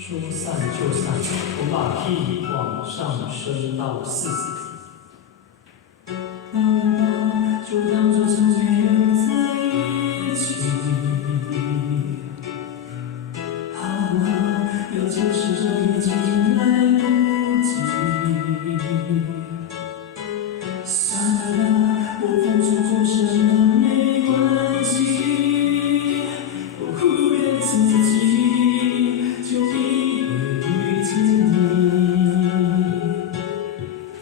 说散就散，我们把 key 往上升到4。抱一抱，就当作从没有在一起。好不好？要解释这已经来不及。算了吧，我付出过什么没关系，我忽略自己，就因为遇见你。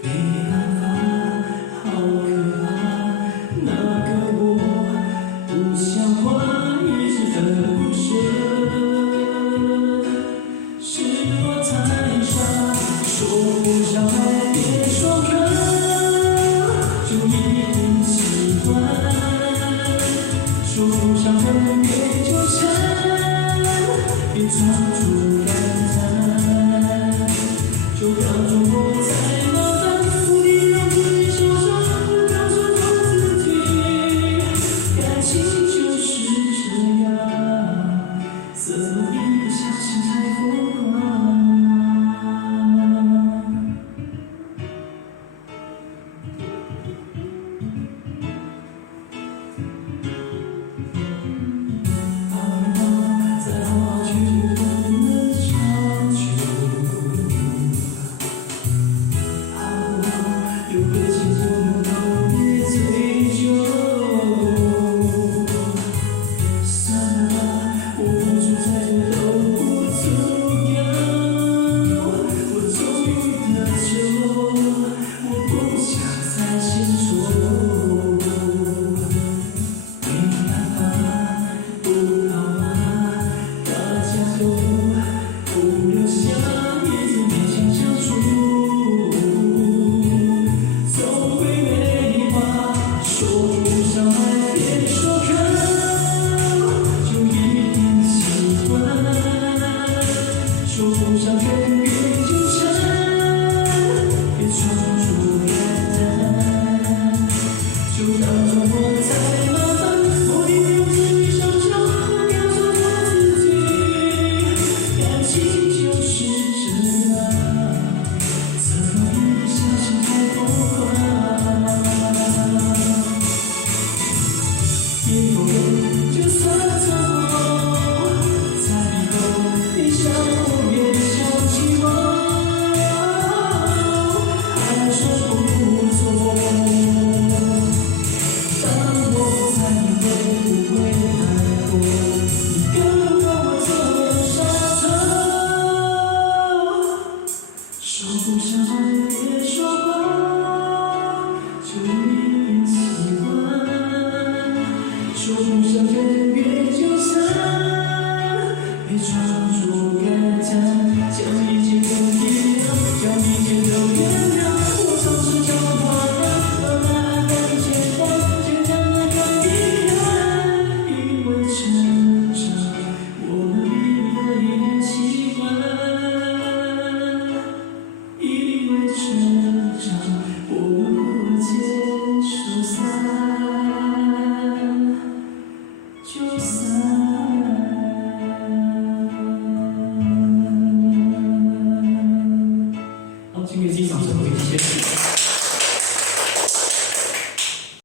没办法，好可怕，那个我不像话，一直分不舍。是我太傻，说不上爱，别说了，就一定喜欢。说不上恨，别纠缠，别装出感叹，就当作我在麻烦，不必让自己受伤，不告诉自己，感情就是这样，怎么变？